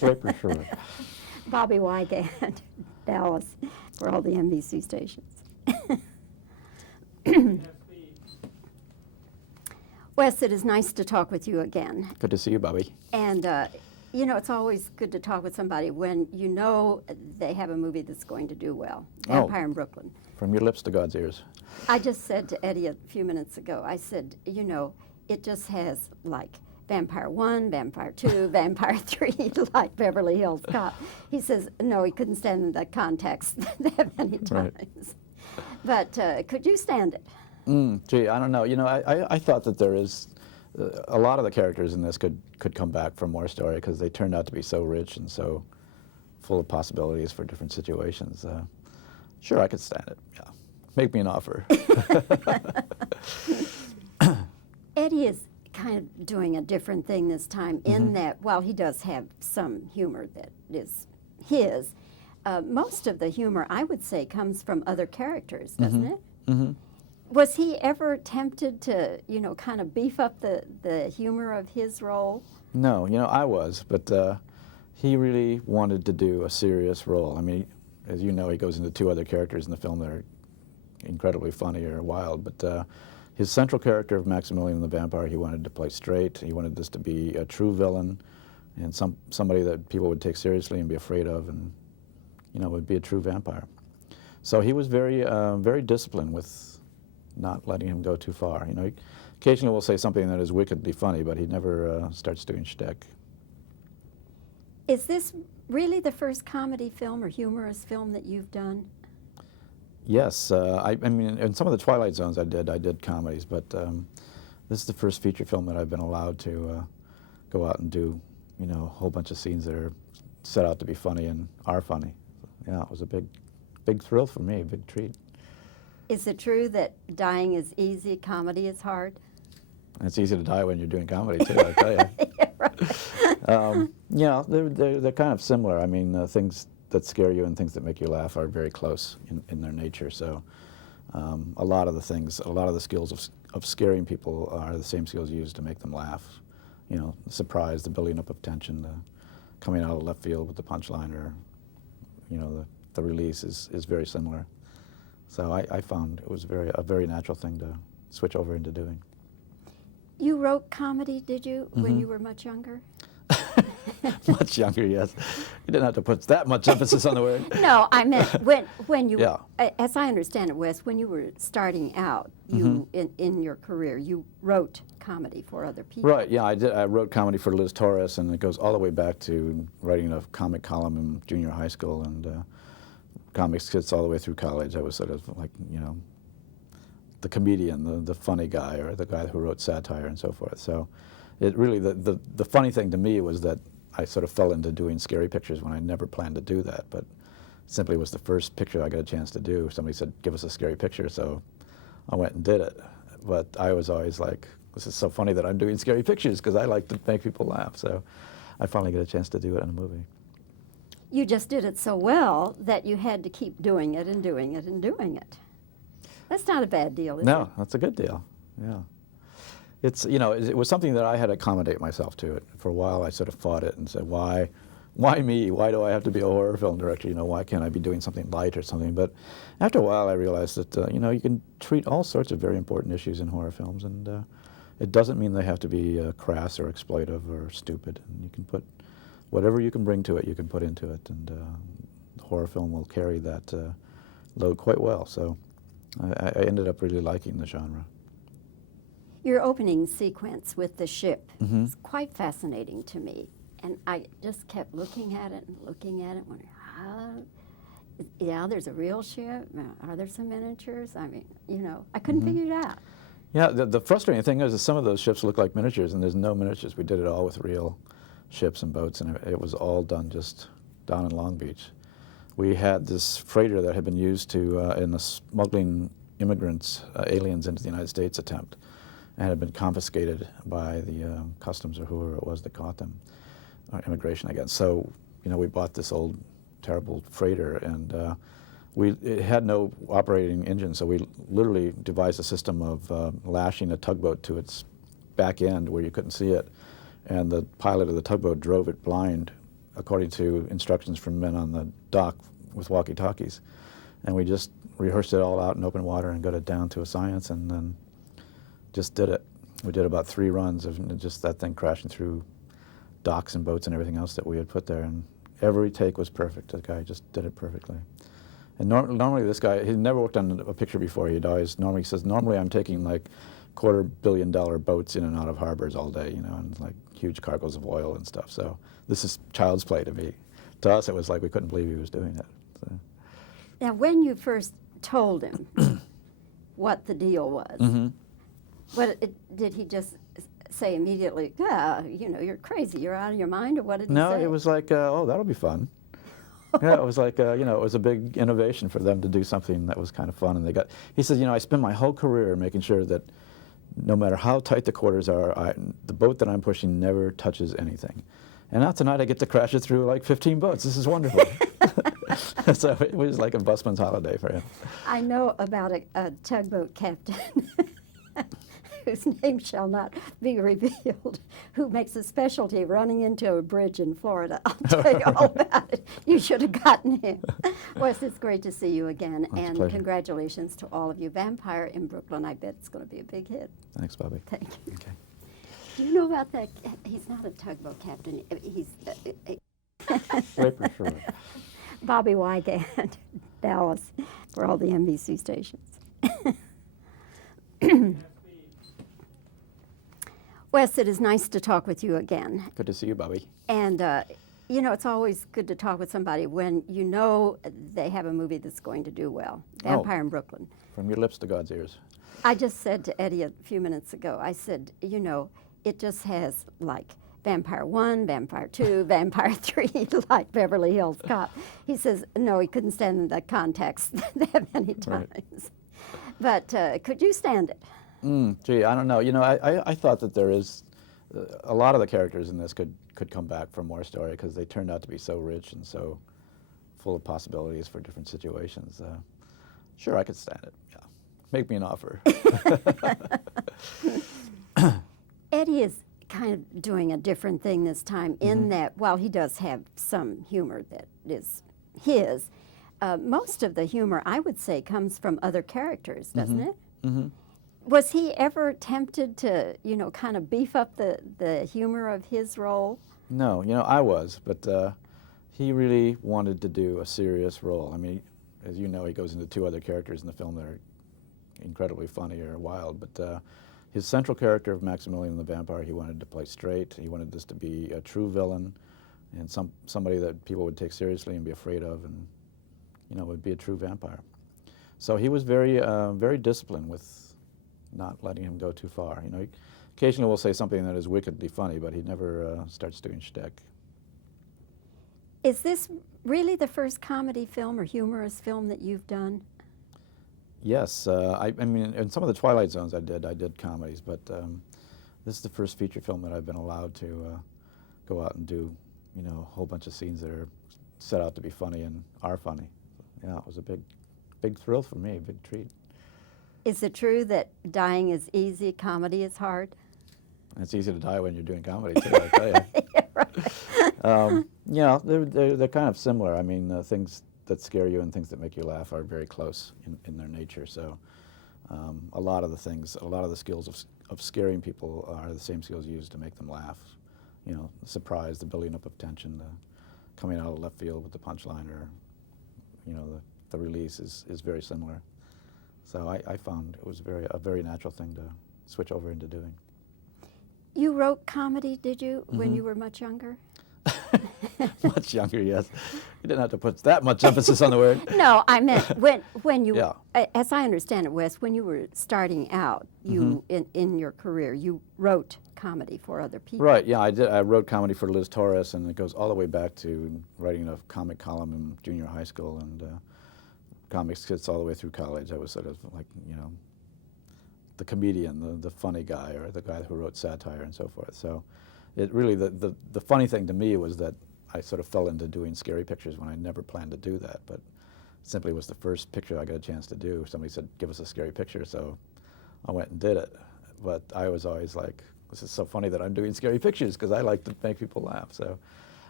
for sure. Bobbie Wygant, Dallas, for all the NBC stations. Wes, it is nice to talk with you again. Good to see you, Bobbie. And, you know, it's always good to talk with somebody when you know they have a movie that's going to do well. Vampire in Brooklyn. From your lips to God's ears. I just said to Eddie a few minutes ago, I said, you know, it just has like Vampire 1, Vampire 2, Vampire 3, like Beverly Hills Cop. He says, no, he couldn't stand in that context that many times. Right. But could you stand it? Gee, I don't know. You know, I thought that there is a lot of the characters in this could come back for more story because they turned out to be so rich and so full of possibilities for different situations. Sure, I could stand it. Yeah, make me an offer. Eddie is kind of doing a different thing this time in that, while he does have some humor that is his, most of the humor, I would say, comes from other characters, doesn't it? Was he ever tempted to, you know, kind of beef up the humor of his role? No, you know, I was, but he really wanted to do a serious role. I mean, as you know, he goes into two other characters in the film that are incredibly funny or wild, but his central character of Maximilian the Vampire, he wanted to play straight. He wanted this to be a true villain and somebody that people would take seriously and be afraid of, and, you know, would be a true vampire. So he was very, very disciplined with not letting him go too far. You know, he occasionally will say something that is wickedly funny, but he never starts doing shtick. Is this really the first comedy film or humorous film that you've done? Yes, I mean, in some of the Twilight Zones I did comedies, but this is the first feature film that I've been allowed to go out and do, you know, a whole bunch of scenes that are set out to be funny and are funny. Yeah, it was a big thrill for me, a big treat. Is it true that dying is easy, comedy is hard? It's easy to die when you're doing comedy too, I tell you. Yeah, right. Yeah, they're kind of similar. I mean, things that scare you and things that make you laugh are very close in their nature. So a lot of the skills of scaring people are the same skills used to make them laugh. You know, the surprise, the building up of tension, the coming out of left field with the punchline, or, you know, the release is very similar. So I found it was a very natural thing to switch over into doing. You wrote comedy, did you, when you were much younger? Much younger, yes. You didn't have to put that much emphasis on the word. No, I meant when you, as I understand it, Wes, when you were starting out, you in your career, you wrote comedy for other people. Right, yeah, I did. I wrote comedy for Liz Torres, and it goes all the way back to writing a comic column in junior high school, and comic skits all the way through college. I was sort of like, you know, the comedian, the funny guy, or the guy who wrote satire and so forth. So it really, the funny thing to me was that I sort of fell into doing scary pictures when I never planned to do that, but simply was the first picture I got a chance to do. Somebody said, give us a scary picture, so I went and did it. But I was always like, this is so funny that I'm doing scary pictures, because I like to make people laugh. So I finally got a chance to do it in a movie. You just did it so well that you had to keep doing it and doing it and doing it. That's not a bad deal, is it? No, that's a good deal, yeah. It's, you know, it was something that I had to accommodate myself to it. For a while I sort of fought it and said, why me? Why do I have to be a horror film director? You know, why can't I be doing something light or something? But after a while I realized that, you know, you can treat all sorts of very important issues in horror films, and it doesn't mean they have to be crass or exploitive or stupid. And you can put whatever you can bring to it, you can put into it, and the horror film will carry that load quite well. So I ended up really liking the genre. Your opening sequence with the ship is quite fascinating to me, and I just kept looking at it and looking at it, wondering, yeah, there's a real ship. Are there some miniatures? I mean, you know, I couldn't figure it out. Yeah, the frustrating thing is that some of those ships look like miniatures, and there's no miniatures. We did it all with real ships and boats, and it was all done just down in Long Beach. We had this freighter that had been used to in a smuggling immigrants, aliens into the United States attempt, and had been confiscated by the customs or whoever it was that caught them, immigration, I guess. So, you know, we bought this old terrible freighter, and it had no operating engine, so we literally devised a system of lashing a tugboat to its back end where you couldn't see it, and the pilot of the tugboat drove it blind according to instructions from men on the dock with walkie-talkies. And we just rehearsed it all out in open water and got it down to a science, and then just did it. We did about 3 runs of just that thing crashing through docks and boats and everything else that we had put there, and every take was perfect. The guy just did it perfectly. And normally this guy, he'd never worked on a picture before. He says, normally I'm taking like $250 million boats in and out of harbors all day, you know, and like huge cargoes of oil and stuff. So this is child's play to me. To us, it was like we couldn't believe he was doing it. So. Now, when you first told him what the deal was, did he just say immediately, yeah, you know, you're crazy, you're out of your mind, or what did he say? No, it was like, oh, that'll be fun. Yeah, it was like, you know, it was a big innovation for them to do something that was kind of fun. And he says, you know, I spent my whole career making sure that no matter how tight the quarters are, the boat that I'm pushing never touches anything. And now tonight I get to crash it through like 15 boats. This is wonderful. So it was like a busman's holiday for him. I know about a tugboat captain whose name shall not be revealed, who makes a specialty of running into a bridge in Florida. I'll tell you all about it. You should have gotten him. Wes, it's great to see you again, and congratulations to all of you. Vampire in Brooklyn, I bet it's going to be a big hit. Thanks, Bobbie. Thank you. Okay. Do you know about that? He's not a tugboat captain. He's Raper, sure. Bobbie Wygant, Dallas, for all the NBC stations. Wes, it is nice to talk with you again. Good to see you, Bobbie. And, you know, it's always good to talk with somebody when you know they have a movie that's going to do well. Vampire in Brooklyn. From your lips to God's ears. I just said to Eddie a few minutes ago, I said, you know, it just has like Vampire 1, Vampire 2, Vampire 3, like Beverly Hills Cop. He says, no, he couldn't stand the context that many times. Right. But could you stand it? Gee, I don't know. You know, I thought that there is a lot of the characters in this could come back for more story because they turned out to be so rich and so full of possibilities for different situations. Sure, I could stand it. Yeah, make me an offer. Eddie is kind of doing a different thing this time in that, while he does have some humor that is his, most of the humor, I would say, comes from other characters, doesn't it? Was he ever tempted to, you know, kind of beef up the humor of his role? No, you know, I was, but he really wanted to do a serious role. I mean, as you know, he goes into 2 other characters in the film that are incredibly funny or wild, but his central character of Maximilian the Vampire, he wanted to play straight. He wanted this to be a true villain and somebody that people would take seriously and be afraid of, and, you know, would be a true vampire. So he was very, very disciplined with not letting him go too far. You know, he occasionally will say something that is wickedly funny, but he never starts doing shtick. Is this really the first comedy film or humorous film that you've done? Yes, I mean, in some of the Twilight Zones I did comedies, but this is the first feature film that I've been allowed to go out and do, you know, a whole bunch of scenes that are set out to be funny and are funny. Yeah, it was a big thrill for me, a big treat. Is it true that dying is easy, comedy is hard? It's easy to die when you're doing comedy too, I tell you. Yeah, right. You know, they're kind of similar. I mean, things that scare you and things that make you laugh are very close in their nature. So a lot of the skills of scaring people are the same skills used to make them laugh. You know, the surprise, the building up of tension, the coming out of left field with the punchline, or, you know, the release is very similar. So I found it was a very natural thing to switch over into doing. You wrote comedy, did you, when you were much younger? Much younger, yes. You didn't have to put that much emphasis on the word. No, I meant when you, as I understand it, Wes, when you were starting out, you in your career, you wrote comedy for other people. Right, yeah, I did. I wrote comedy for Liz Torres, and it goes all the way back to writing a comic column in junior high school, and comic skits all the way through college. I was sort of like, you know, the comedian, the funny guy, or the guy who wrote satire and so forth. So it really, the funny thing to me was that I sort of fell into doing scary pictures when I never planned to do that, but simply was the first picture I got a chance to do. Somebody said, give us a scary picture, so I went and did it. But I was always like, this is so funny that I'm doing scary pictures, because I like to make people laugh. So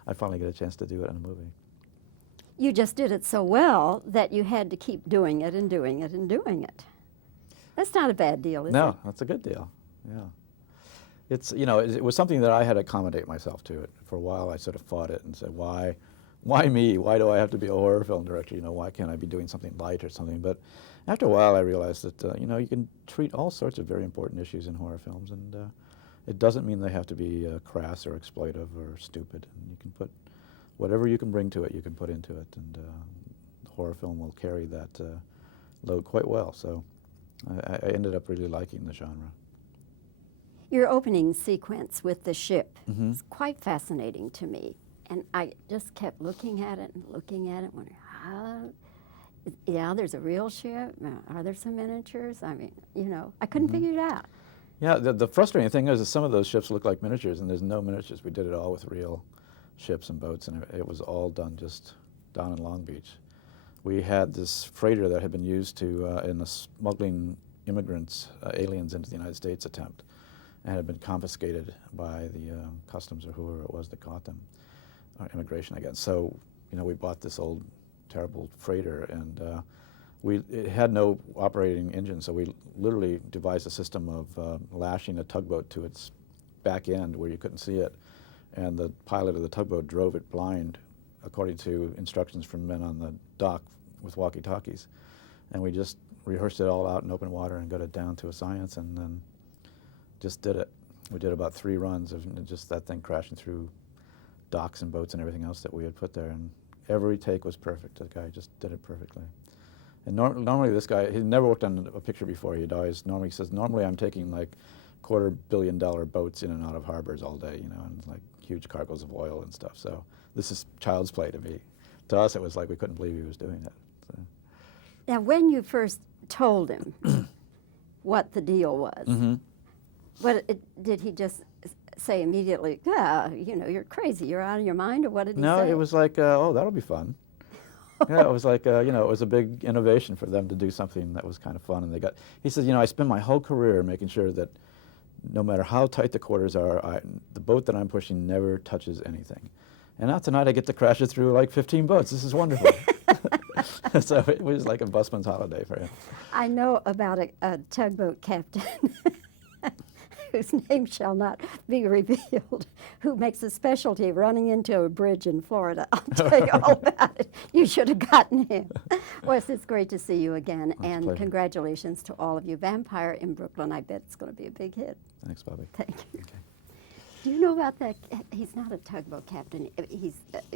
I finally get a chance to do it in a movie. You just did it so well that you had to keep doing it and doing it and doing it. That's not a bad deal, is it? No, that's a good deal. Yeah. It's, you know, it was something that I had to accommodate myself to it. For a while, I sort of fought it and said, why me? Why do I have to be a horror film director? You know, why can't I be doing something light or something? But after a while, I realized that, you know, you can treat all sorts of very important issues in horror films, and it doesn't mean they have to be crass or exploitive or stupid. And you can put whatever you can bring to it, you can put into it, and the horror film will carry that load quite well. So I ended up really liking the genre. Your opening sequence with the ship Mm-hmm. is quite fascinating to me. And I just kept looking at it and looking at it, wondering, yeah, there's a real ship. Are there some miniatures? I mean, you know, I couldn't figure it out. Yeah, the frustrating thing is that some of those ships look like miniatures, and there's no miniatures. We did it all with real ships and boats, and it was all done just down in Long Beach. We had this freighter that had been used to in the smuggling immigrants, aliens into the United States attempt, and had been confiscated by the customs or whoever it was that caught them, or immigration, I guess. So, you know, we bought this old terrible freighter, and it had no operating engine, so we literally devised a system of lashing a tugboat to its back end where you couldn't see it, and the pilot of the tugboat drove it blind according to instructions from men on the dock with walkie-talkies. And we just rehearsed it all out in open water and got it down to a science, and then just did it. We did about 3 runs of just that thing crashing through docks and boats and everything else that we had put there, and every take was perfect. The guy just did it perfectly. And normally this guy, he'd never worked on a picture before. He says, normally I'm taking like $250 million boats in and out of harbors all day, you know, and like huge cargoes of oil and stuff. So this is child's play to me. To us, it was like we couldn't believe he was doing it. So. Now, when you first told him what the deal was, did he just say immediately, yeah, you know, you're crazy, you're out of your mind, or what did he say? No, it was like, oh, that'll be fun. Yeah, it was like, you know, it was a big innovation for them to do something that was kind of fun. And he said, you know, I spent my whole career making sure that no matter how tight the quarters are, the boat that I'm pushing never touches anything. And now tonight I get to crash it through like 15 boats. This is wonderful. So it was like a busman's holiday for him. I know about a tugboat captain whose name shall not be revealed, who makes a specialty of running into a bridge in Florida. I'll tell you all about it. You should have gotten him. Wes, it's great to see you again, and pleasure. Congratulations to all of you. Vampire in Brooklyn, I bet it's going to be a big hit. Thanks, Bobbie. Thank you. Okay. Do you know about that? He's not a tugboat captain. He's